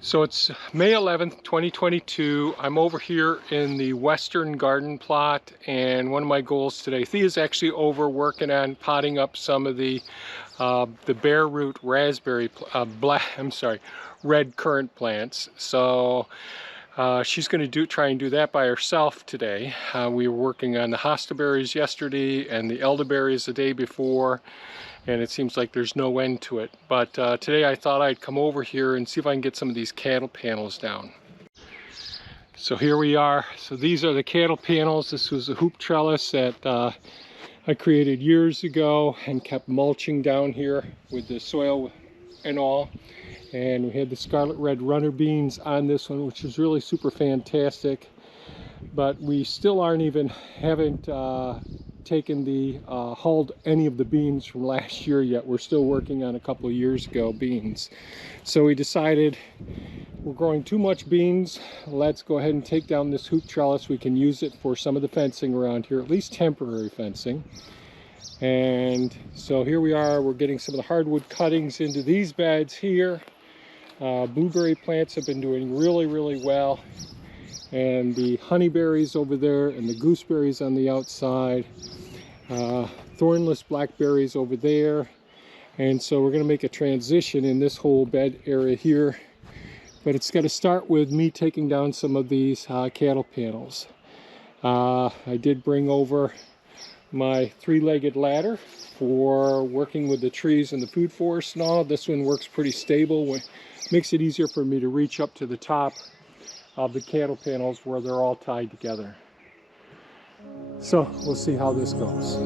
So it's May 11th, 2022. I'm over here in the Western garden plot, and one of my goals today, Thea's actually over working on potting up some of the bare root raspberry, red currant plants. So she's going to try and do that by herself today. We were working on the hostaberries yesterday and the elderberries the day before, and it seems like there's no end to it. But today I thought I'd come over here and see if I can get some of these cattle panels down. So here we are. So these are the cattle panels. This was a hoop trellis that I created years ago and kept mulching down here with the soil and all. And we had the scarlet red runner beans on this one, which is really super fantastic. But we still haven't hauled any of the beans from last year yet. We're still working on a couple of years ago beans. So we decided we're growing too much beans. Let's go ahead and take down this hoop trellis. We can use it for some of the fencing around here, at least temporary fencing. And so here we are. We're getting some of the hardwood cuttings into these beds here. Blueberry plants have been doing really well. And the honeyberries over there and the gooseberries on the outside. Thornless blackberries over there. And so we're going to make a transition in this whole bed area here. But it's going to start with me taking down some of these cattle panels. I did bring over my three-legged ladder for working with the trees and the food forest and all. This one works pretty stable. Makes it easier for me to reach up to the top of the cattle panels where they're all tied together. So we'll see how this goes.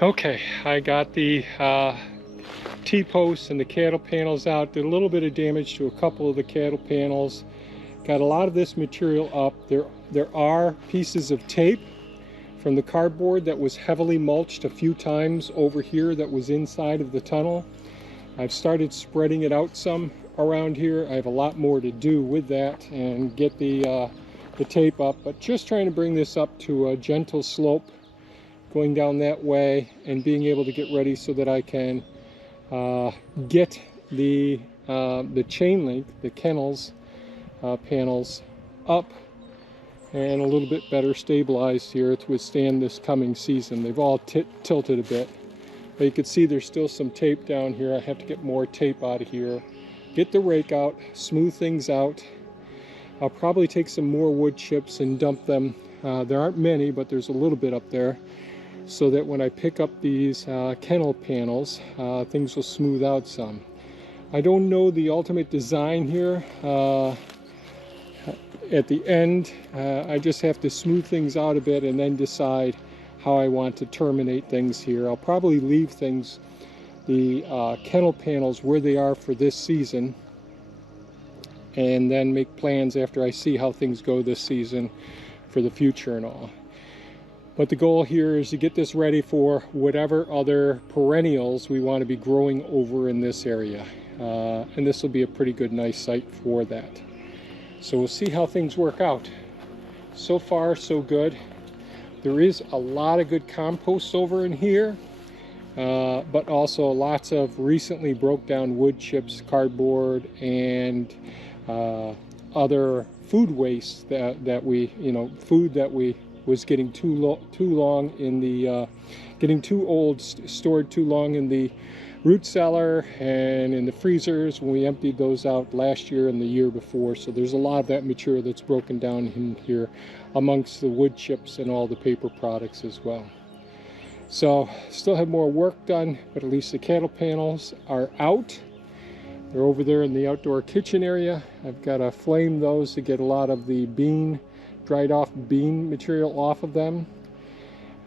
Okay, I got the T-posts and the cattle panels out. Did a little bit of damage to a couple of the cattle panels. Got a lot of this material up. There are pieces of tape from the cardboard that was heavily mulched a few times over here that was inside of the tunnel. I've started spreading it out some around here. I have a lot more to do with that and get the tape up, but just trying to bring this up to a gentle slope going down that way and being able to get ready so that I can get the chain link, the kennels panels up and a little bit better stabilized here to withstand this coming season. They've all tilted a bit, but you can see there's still some tape down here. I have to get more tape out of here, get the rake out, smooth things out. I'll probably take some more wood chips and dump them. There aren't many, but there's a little bit up there, so that when I pick up these kennel panels, things will smooth out some. I don't know the ultimate design here. At the end, I just have to smooth things out a bit and then decide how I want to terminate things here. I'll probably leave things, the kennel panels, where they are for this season, and then make plans after I see how things go this season for the future and all. But the goal here is to get this ready for whatever other perennials we want to be growing over in this area. And this will be a pretty good, nice site for that. So we'll see how things work out. So far, so good. There is a lot of good compost over in here, but also lots of recently broke down wood chips, cardboard, and other food waste that we, food that we was getting too long in the, getting too old, stored too long in the root cellar and in the freezers when we emptied those out last year and the year before. So there's a lot of that material that's broken down in here amongst the wood chips and all the paper products as well. So still have more work done, but at least the cattle panels are out. They're over there in the outdoor kitchen area. I've got to flame those to get a lot of the dried off bean material off of them.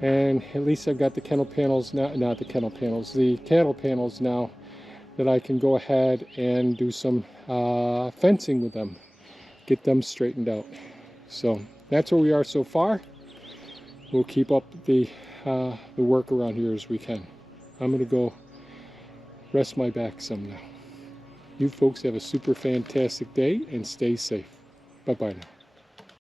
And at least I've got the kennel panels now, not the kennel panels, the cattle panels now, that I can go ahead and do some fencing with them, get them straightened out. So that's where we are so far. We'll keep up the work around here as we can. I'm gonna go rest my back some now. You folks have a super fantastic day and stay safe. Bye-bye now.